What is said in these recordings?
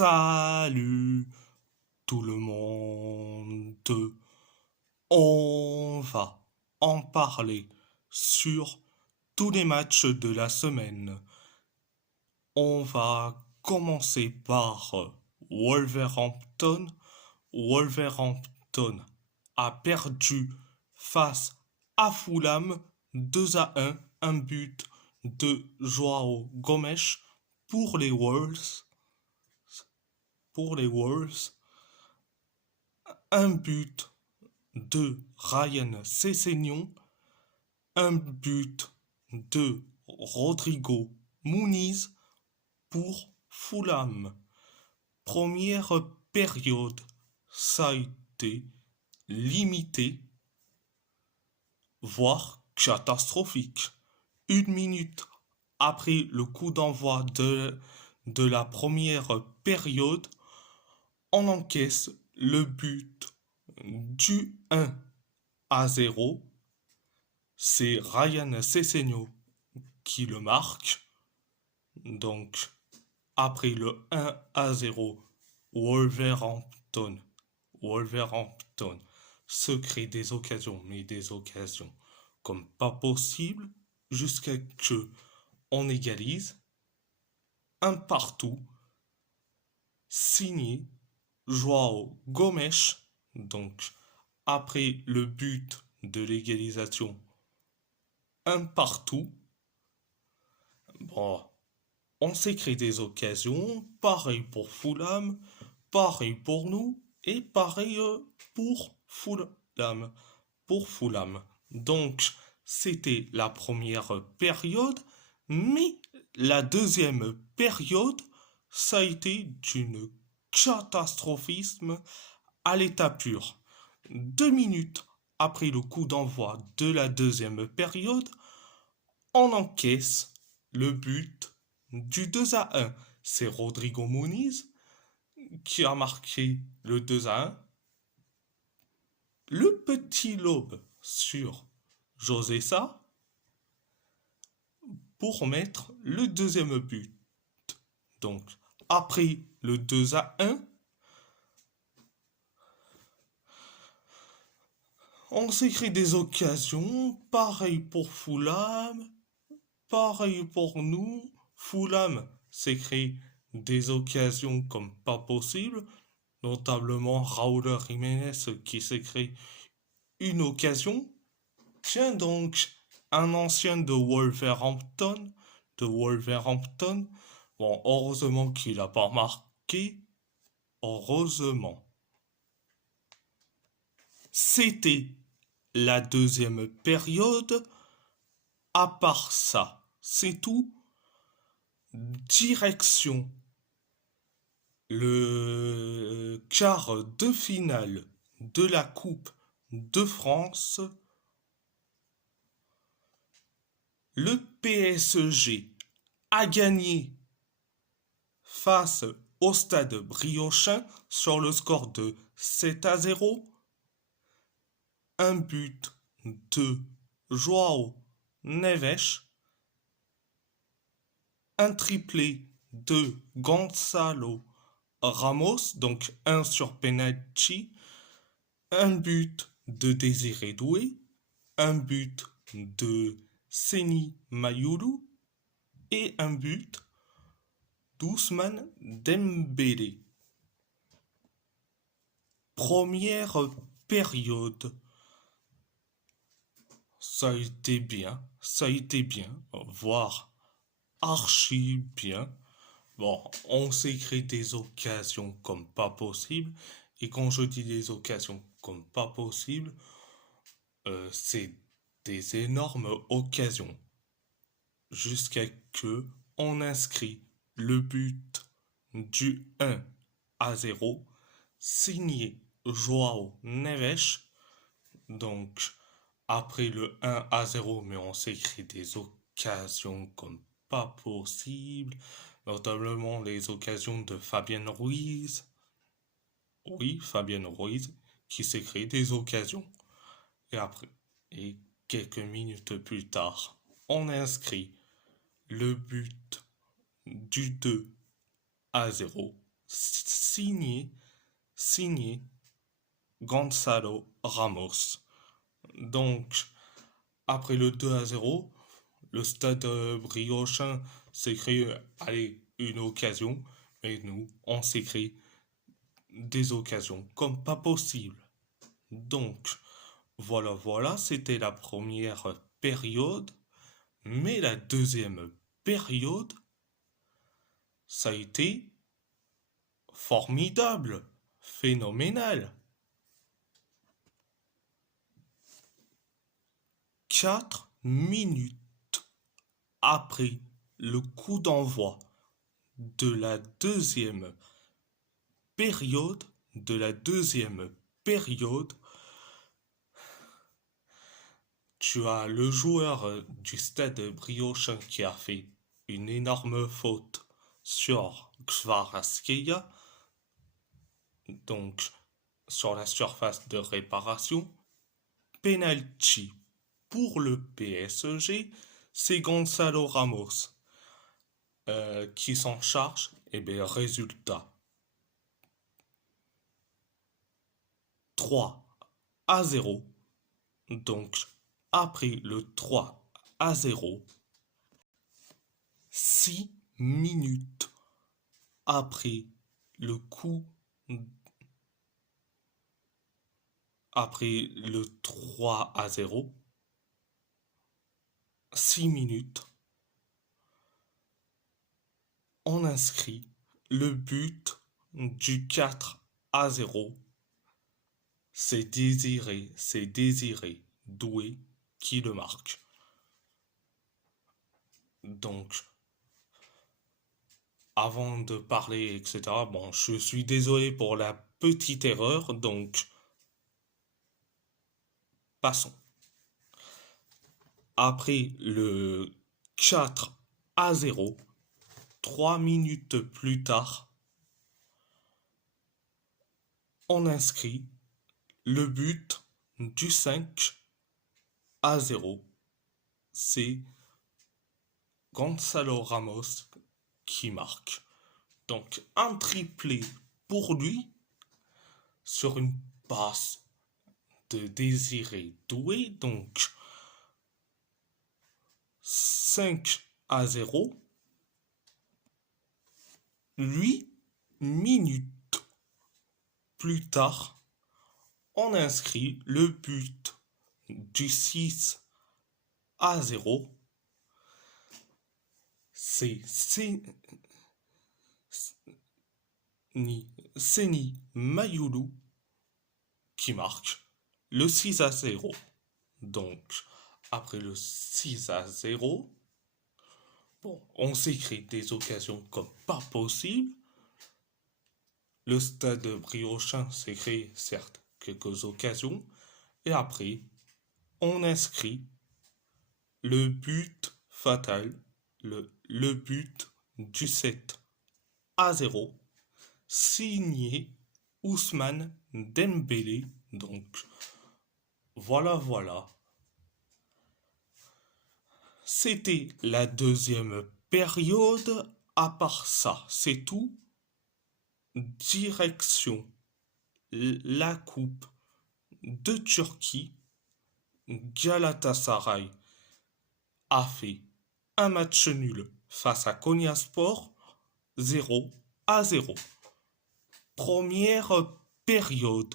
Salut tout le monde. On va en parler sur tous les matchs de la semaine. On va commencer par Wolverhampton. Wolverhampton a perdu face à Fulham 2-1, un but de Joao Gomes pour les Wolves. Pour les Wolves, un but de Ryan Sessegnon, un but de Rodrigo Muniz pour Fulham. Première période, ça a été limité, voire catastrophique. 1 minute après le coup d'envoi de la première période, on encaisse le but du 1-0. C'est Ryan Sessegnon qui le marque. Donc, après le 1-0, Wolverhampton se crée des occasions, mais des occasions comme pas possible, jusqu'à que on égalise. Un partout, signé Joao Gomes. Donc, après le but de l'égalisation, un partout. Bon, on s'est créé des occasions, pareil pour Fulham, pareil pour nous, et pareil pour Fulham. Donc, c'était la première période, mais la deuxième période, ça a été d'une catastrophisme à l'état pur. 2 minutes après le coup d'envoi de la deuxième période, on encaisse le but du 2-1. C'est Rodrigo Muniz qui a marqué le 2-1. Le petit lobe sur José Sa pour mettre le deuxième but. Donc, après le 2-1, on s'est créé des occasions. Pareil pour Fulham, pareil pour nous. Fulham s'est créé des occasions comme pas possible, notamment Raúl Jiménez qui s'est créé une occasion. Tiens donc, un ancien de Wolverhampton. Bon, heureusement qu'il n'a pas marqué. Heureusement. C'était la deuxième période. À part ça, c'est tout. Direction le quart de finale de la Coupe de France. Le PSG a gagné face au Stade Briochin sur le score de 7-0. Un but de Joao Neves, un triplé de Gonzalo Ramos, donc un sur penalty, un but de Désiré Doué, un but de Seny Mayulu et un but d'Ousmane Dembélé. Première période, ça a été bien, voire archi bien. Bon, on s'est créé des occasions comme pas possible. Et quand je dis des occasions comme pas possible, c'est des énormes occasions. Jusqu'à que on inscrit le but du 1-0, signé Joao Neves. Donc, après le 1-0, mais on s'est créé des occasions comme pas possible, notamment les occasions de Fabien Ruiz. Oui, Fabien Ruiz, qui s'est créé des occasions. Et après, et quelques minutes plus tard, on inscrit le but du 2-0, signé Gonzalo Ramos. Donc, après le 2-0, le stade briochin s'est créé, allez, une occasion, mais nous, on s'est créé des occasions comme pas possible. Donc, voilà, c'était la première période, mais la deuxième période, ça a été formidable, phénoménal. 4 minutes après le coup d'envoi de la deuxième période, tu as le joueur du stade briochin qui a fait une énorme faute sur Kvaratskhelia, donc sur la surface de réparation. Penalty pour le PSG, c'est Gonzalo Ramos qui s'en charge. Et bien, résultat 3-0. Donc, après le 3-0, 6 minutes après le coup, après le 3-0, 6 minutes, on inscrit le but du 4-0. C'est Désiré Doué qui le marque. Donc, avant de parler, etc., bon, je suis désolé pour la petite erreur, donc passons. Après le 4-0, 3 minutes plus tard, on inscrit le but du 5-0. C'est Gonzalo Ramos qui marque. Donc un triplé pour lui sur une passe de Désiré Doué. Donc 5-0. 8 minutes plus tard, on inscrit le but du 6-0. C'est Seny Mayulu qui marque le 6-0. Donc, après le 6-0, bon, on s'est créé des occasions comme pas possible. Le stade briochin s'est créé, certes, quelques occasions. Et après, on inscrit le but fatal, le but du 7-0, signé Ousmane Dembélé. Donc, voilà. C'était la deuxième période. À part ça, c'est tout. Direction la Coupe de Turquie. Galatasaray a fait un match nul face à Konyaspor, 0-0. Première période,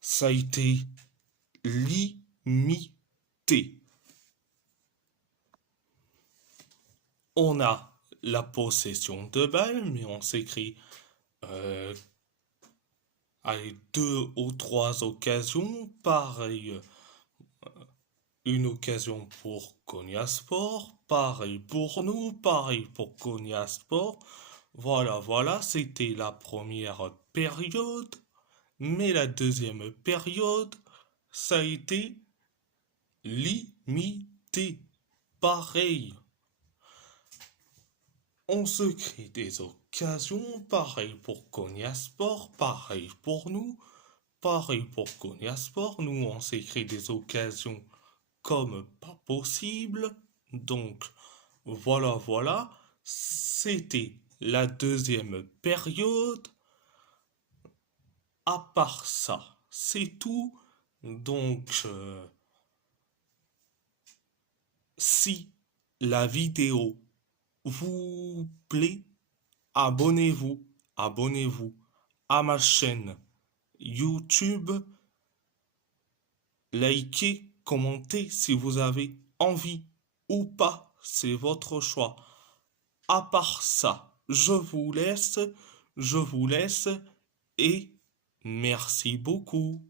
ça a été limité. On a la possession de balle, mais on s'écrit avec 2 ou 3 occasions. Pareil, une occasion pour Konyaspor, pareil pour nous, pareil pour Konyaspor. Voilà, c'était la première période, mais la deuxième période, ça a été limité. Pareil, on se crée des occasions, pareil pour Konyaspor, pareil pour nous, pareil pour Konyaspor. Nous, on s'est créé des occasions comme pas possible. Donc, voilà, c'était la deuxième période. À part ça, c'est tout. Donc, si la vidéo vous plaît, abonnez-vous, abonnez-vous à ma chaîne YouTube, likez, commentez si vous avez envie ou pas, c'est votre choix. À part ça, je vous laisse et merci beaucoup.